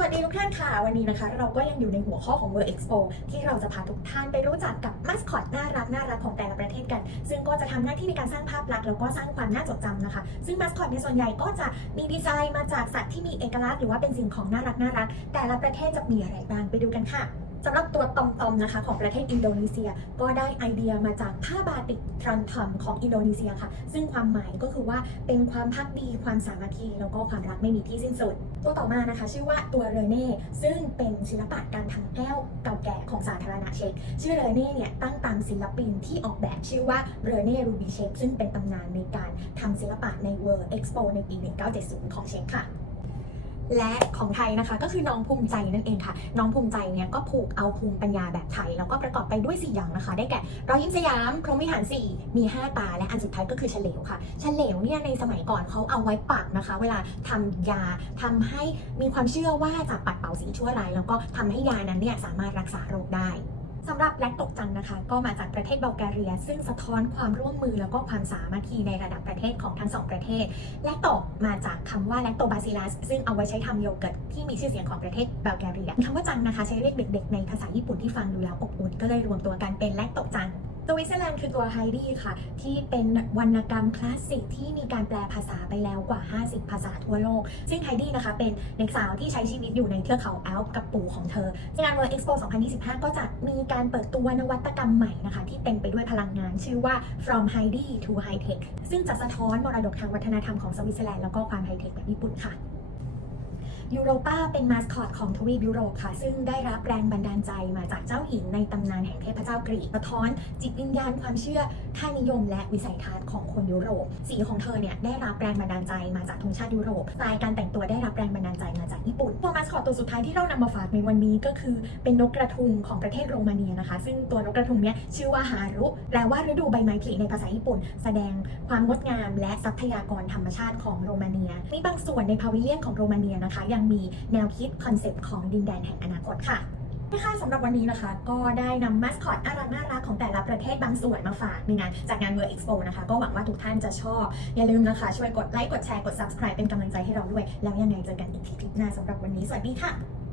สวัสดีทุกท่านค่ะ วันนี้นะคะ เราก็ยังอยู่ในหัวข้อของ World Expo ที่เราจะพาทุกท่านไปรู้จักกับมัสคอตน่ารักน่ารักของแต่ละประเทศกัน ซึ่งก็จะทำหน้าที่ในการสร้างภาพลักษณ์แล้วก็สร้างความน่าจดจำนะคะ ซึ่งมัสคอตในส่วนใหญ่ก็จะมีดีไซน์มาจากสัตว์ที่มีเอกลักษณ์หรือว่าเป็นสิ่งของน่ารักน่ารัก แต่ละประเทศจะมีอะไรบ้างไปดูกันค่ะ สำหรับตัวตอมตอมๆนะคะของประเทศอินโดนีเซีย ก็ได้ไอเดียมาจากผ้าบาติกทรันทัมของอินโดนีเซียค่ะ ซึ่งความหมายก็คือว่าเป็นความพักดีความสามัคคี แล้วก็ความรักไม่มีที่สิ้นสุด ตัวต่อมานะคะ ชื่อว่าตัวเรเน่ซึ่งเป็นศิลปะการทำแก้วเก่าแก่ของสาธารณเช็กชื่อเรเน่เนี่ยตั้งตามศิลปินที่ออกแบบชื่อว่าเรเน่รูบิเชกซึ่งเป็นตำนานในการทำศิลปะใน World Expo ในปี 1970 ของเช็กค่ะ และของไทยนะคะก็คือน้องภูมิใจนั่นเองค่ะ น้องภูมิใจเนี่ยก็ผูกเอาภูมิปัญญาแบบไทย แล้วก็ประกอบไปด้วย 4 อย่างนะคะ ได้แก่รอยยิ้มสยามพรหมวิหาร 4 มี 5 ตา และอันสุดท้ายก็คือเฉลวค่ะ เฉลวเนี่ยในสมัยก่อนเขาเอาไว้ปักนะคะ เวลาทำยาทำให้มีความเชื่อว่าจะปัดเป่าสิ่งชั่วร้ายแล้วก็ทำให้ยานั้นเนี่ยสามารถรักษาโรคได้ สำหรับแลคตกจังนะคะ ก็มาจากประเทศบัลแกเรีย ซึ่งสะท้อนความร่วมมือแล้วก็ความสามัคคีในระดับประเทศของทั้งสองประเทศ และตกมาจากคำว่าแลคโตบาซิลัสซึ่งเอาไว้ใช้ทำโยเกิร์ตที่มีชื่อเสียงของประเทศบัลแกเรียคำว่าจังนะคะ ใช้เรียกเด็กๆในภาษาญี่ปุ่นที่ฟังดูแล้วอบอุ่นก็เลยรวมตัวกันเป็นแลคตกจัง สวิตเซอร์แลนด์คือตัวไฮดี้ค่ะ ที่เป็นวรรณกรรมคลาสสิกที่มีการแปลภาษาไปแล้วกว่า 50 ภาษาทั่วโลก ซึ่งไฮดี้นะคะ เป็นเด็กสาวที่ใช้ชีวิตอยู่ในเทือกเขาแอลป์กับปู่ของเธองาน World Expo 2025 ก็จะมีการเปิดตัวนวัตกรรมใหม่นะคะ ที่เต็มไปด้วยพลังงานชื่อว่า From Heidi to High Tech ซึ่งจะสะท้อนมรดกทางวัฒนธรรมของสวิตเซอร์แลนด์แล้วก็ความไฮเทคแบบญี่ปุ่นค่ะ ยูโรป้าเป็นมาสคอตของทวีปยุโรปค่ะ ซึ่งได้รับแรงบันดาลใจมาจากเจ้าหญิงในตำนานแห่งเทพเจ้ากรีกสะท้อน จิตวิญญาณความเชื่อค่านิยม และวิสัยทัศน์ของคนยุโรป สีของเธอเนี่ยได้รับแรงบันดาลใจมาจากธงชาติยุโรปสไตล์การแต่งตัวได้รับแรงบันดาลใจมาจากญี่ปุ่นตัวมาสคอตตัวสุดท้ายที่เรานำมาฝากในวันนี้ก็คือเป็นนกกระทุงของประเทศโรมาเนียนะคะ ซึ่งตัวนกกระทุงเนี่ยชื่อว่าฮารุแปลว่าฤดูใบไม้ผลิในภาษาญี่ปุ่น แสดงความงดงาม และทรัพยากรธรรมชาติของโรมาเนียมีบางส่วนในพาวิเลียนของโรมาเนียนะคะยังมีแนวคิดคอนเซปต์ของดินแดนแห่งอนาคตค่ะนะคะสำหรับวันนี้นะคะ ก็ได้นำมาสคอตอารักน่ารักของแต่ละประเทศบางส่วนมาฝากในงานจากงาน World Expo นะคะ ก็หวังว่าทุกท่านจะชอบ อย่าลืมนะคะ ช่วยกดไลค์กดแชร์กด subscribe เป็นกำลังใจให้เราด้วย แล้วยังไงเจอกันอีกทีคลิปหน้าสำหรับวันนี้ สวัสดีค่ะ